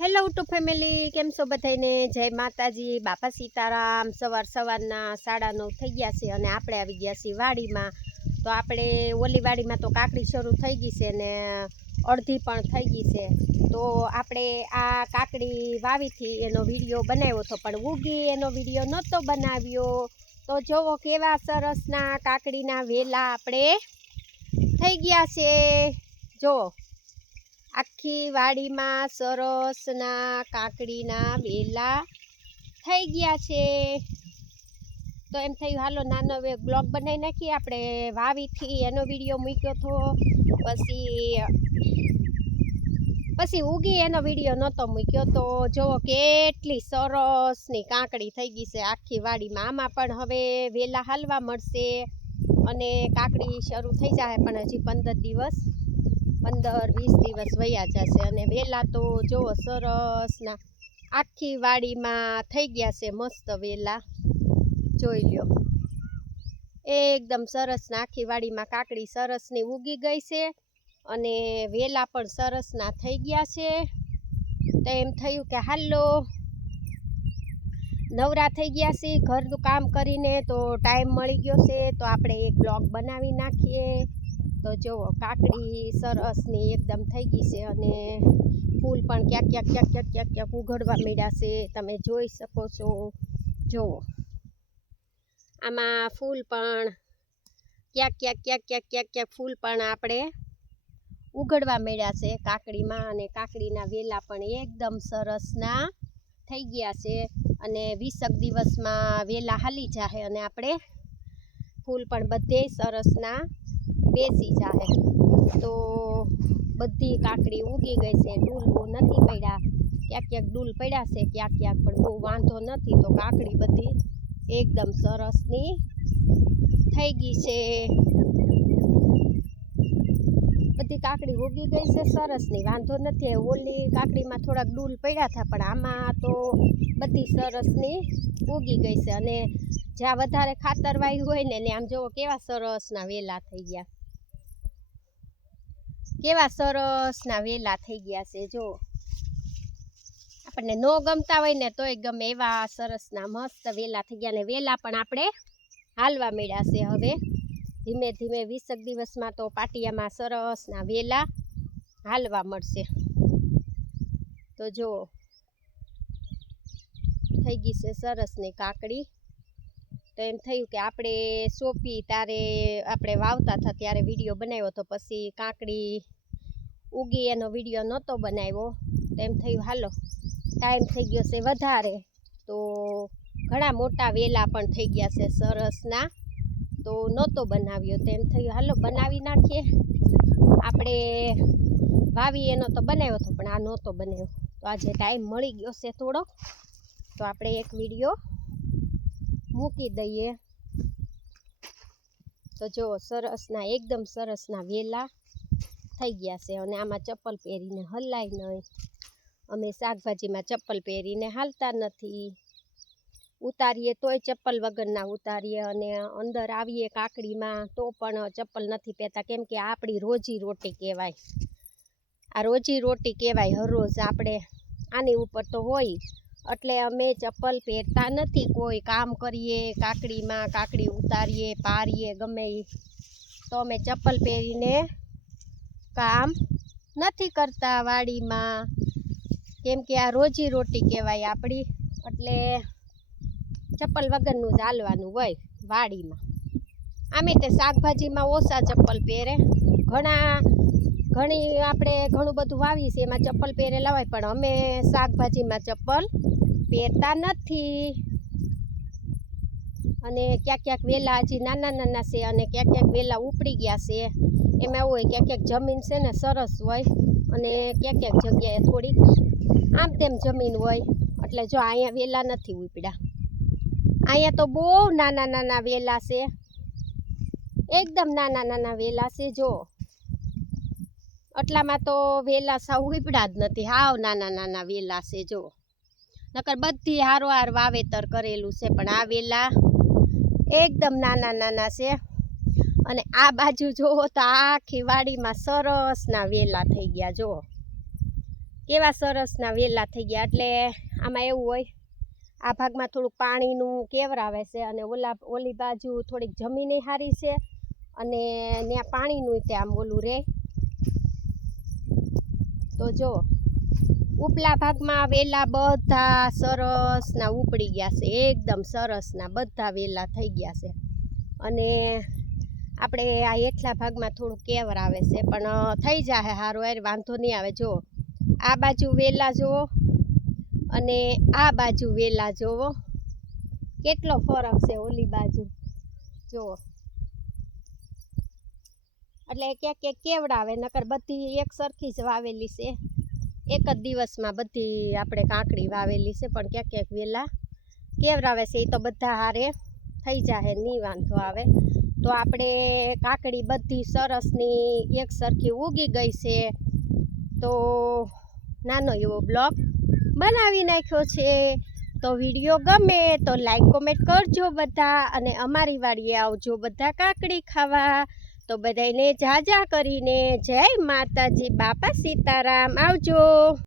Hello two family, કેમ છો બધાને જય માતાજી. બાપા સીતારામ સવાર સવારના સાડા નવ થઈ ગયા છે અને આપણે આવી ગયા છીએ વાડીમાં. તો આપણે ઓલી વાડીમાં તો કાકડી શરૂ થઈ ગઈ છે ને અડધી પણ થઈ ગઈ છે. તો આપણે આ કાકડી વાવીથી એનો વીડિયો બનાવ્યો હતો, પણ ઉગી એનો વીડિયો નહોતો બનાવ્યો. તો જોવો કેવા સરસના કાકડીના વેલા આપણે થઈ ગયા છે. જુઓ આખી વાડીમાં સરસના, કાકડીના વેલા થઈ ગયા છે. તો એમ થયું, હાલો, નાનો બ્લોગ બનાવી નાખીએ. આપણે વાવીથી એનો વીડિયો મૂક્યો હતો પછી પછી ઉગી એનો વીડિયો નહોતો મૂક્યો. તો જુઓ કેટલી સરસની કાંકડી થઈ ગઈ છે આખી વાડીમાં. આમાં પણ હવે વેલા હાલવા મળશે અને કાકડી શરૂ થઈ જાય પણ હજી પંદર દિવસ. પંદર વીસ દિવસ વયા જશે અને વેલા તો જુઓ સરસના આખી વાડીમાં થઈ ગયા છે મસ્ત વેલા. જોઈ લ્યો. એકદમ સરસના આખી વાડીમાં કાકડી સરસની ઉગી ગઈ છે અને વેલા પણ સરસના થઈ ગયા છે. તો એમ થયું કે હાલો, નવરા થઈ ગયા છે, ઘરનું કામ કરીને તો ટાઈમ મળી ગયો છે, તો આપણે એક બ્લોગ બનાવી નાખીએ. તો જુઓ કાકડી સરસની એકદમ થઈ ગઈ છે અને ફૂલ પણ ક્યાંક ક્યાંક ક્યાંક ક્યાંક ક્યાંક ક્યાંક ઉઘડવા મળ્યા છે તમે જોઈ શકો છો જુઓ આમાં ફૂલ પણ ક્યાંક ક્યાંક ક્યાંક ક્યાંક ક્યાંક ક્યાંક ફૂલ પણ આપણે ઉઘડવા મળ્યા છે કાકડીમાં અને કાકડીના વેલા પણ એકદમ સરસના થઈ ગયા છે અને વીસક દિવસમાં વેલા હાલી જાય અને આપણે ફૂલ પણ બધે સરસના બેસી જાય તો બધી કાકડી ઉગી ગઈ છે, ડૂલ બહુ નથી પડ્યા. ક્યાંક ક્યાંક ડૂલ પડ્યા છે, ક્યાંક ક્યાંક પણ બહુ વાંધો નથી. તો કાકડી બધી એકદમ સરસની થઈ ગઈ છે. બધી કાકડી ઉગી ગઈ છે, સરસની. વાંધો નથી ઓલી કાકડીમાં થોડાક ડૂલ પડ્યા હતા, પણ આમાં તો બધી સરસની ઉગી ગઈ છે. અને જ્યાં વધારે ખાતર વાયું હોય ને આમ જોવો કેવા સરસના વેલા થઈ ગયા. કેવા સરસના વેલા થઈ ગયા છે, જો. આપણને ન ગમતા હોય ને તોય ગમે એવા સરસના મસ્ત વેલા થઈ ગયા ને વેલા પણ આપણે હાલવા મળ્યા છે હવે. ધીમે ધીમે વીસક દિવસમાં તો પાટિયામાં સરસના વેલા હાલવા મળશે. તો જો, થઈ ગઈ છે સરસની કાકડી. તો એમ થયું કે આપણે સોંપી ત્યારે આપણે વાવતા હતા ત્યારે વીડિયો બનાવ્યો તો પછી કાંકડી ઉગી એનો વીડિયો નહોતો બનાવ્યો. તો એમ થયું, હાલો ટાઈમ થઈ ગયો છે વધારે. તો ઘણા મોટા વેલા પણ થઈ ગયા છે સરસના. તો નહોતો બનાવ્યો તો એમ થયું, હાલો, બનાવી નાખીએ. આપણે વાવી એનો તો બનાવ્યો હતો પણ આ નહોતો બનાવ્યો. તો આજે ટાઈમ મળી ગયો છે થોડો તો આપણે એક વીડિયો મૂકી દઈએ. તો જો સરસના, એકદમ સરસના વેલા થઈ ગયા છે અને આમાં ચપ્પલ પહેરીને હલાય નહીં. અમે શાકભાજીમાં ચપ્પલ પહેરીને હાલતા નથી. ઉતારીએ તોય ચપ્પલ વગરના ઉતારીએ અને અંદર આવીએ કાકડીમાં તો પણ ચપ્પલ નથી પહેરતા. કેમ કે આપણી રોજી રોટી કહેવાય. આ રોજી રોટી કહેવાય હરરોજ આપણે આની ઉપર તો હોય એટલે અમે ચપ્પલ પહેરતા નથી. કોઈ કામ કરીએ, કાકડીમાં કાકડી ઉતારીએ, પારીએ, ગમે એ તો અમે ચપ્પલ પહેરીને કામ નથી કરતા વાડીમાં. કેમ કે આ રોજી રોટી કહેવાય આપણી. એટલે ચપ્પલ વગરનું જ હાલવાનું હોય વાડીમાં. આમે તે શાકભાજીમાં ઓછા ચપ્પલ પહેરે. ઘણા, ઘણી આપણે ઘણું બધું વાવીએ છીએ એમાં ચપ્પલ પહેરેલા હોય, પણ અમે શાકભાજીમાં ચપ્પલ પહેરતા નથી. અને ક્યાંક ક્યાંક વેલા હજી નાના નાના છે અને ક્યાંક ક્યાંક વેલા ઉપડી ગયા છે. એમાં એવું હોય ક્યાંક ક્યાંક જમીન છે ને સરસ હોય અને ક્યાંક ક્યાંક જગ્યાએ થોડીક આમ તેમ જમીન હોય. એટલે જો અહીંયા વેલા નથી ઉપડ્યા. અહીંયા તો બહુ નાના નાના વેલા છે. એકદમ નાના નાના વેલા છે જો. આટલામાં તો વેલા સાવ ઉપડ્યા જ નથી. હાવ નાના નાના વેલા છે જો. નકર બધી હારોહાર વાવેતર કરેલું છે, પણ આ વેલા એકદમ નાના નાના છે. અને આ બાજુ જુઓ તો આખી વાડીમાં સરસના વેલા થઈ ગયા જુઓ કેવા સરસના વેલા થઈ ગયા, એટલે આમાં એવું હોય, આ ભાગમાં થોડુંક પાણીનું કેવરાવે છે અને ઓલા, ઓલી બાજુ થોડીક જમીને સારી છે અને ત્યાં પાણીનું તે આમ ઓલું રહે તો જો ઉપલા ભાગમાં વેલા બધા સરસના ઉપડી ગયા છે. એકદમ સરસના બધા વેલા થઈ ગયા છે. અને આપણે આ એટલા ભાગમાં થોડું કેવર આવે છે, પણ થઈ જાય સારું યાર વાંધો નહીં આવે. જો, આ બાજુ વેલા જુઓ અને આ બાજુ વેલા જુઓ કેટલો ફરક છે ઓલી બાજુ. જુઓ એટલે ક્યાંક ક્યાંક કેવડાવે, નકર બધી એક સરખી જ વાવેલી છે. એક જ દિવસમાં બધી આપણે કાંકડી વાવેલી છે, પણ ક્યાંક ક્યાંક વેલા કેવરાવે છે, એ તો બધા હારે થઈ જાહે નહીં વાંધો આવે. તો આપણે કાકડી બધી સરસની એક સરખી ઉગી ગઈ છે. તો નાનો એવો બ્લોગ બનાવી નાખ્યો છે. તો વીડિયો ગમે તો લાઈક, કોમેન્ટ કરજો બધા અને અમારી વાડીએ આવજો બધા કાકડી ખાવા. તો બધાને જાજા કરીને જય માતાજી. બાપા સીતારામ. આવજો.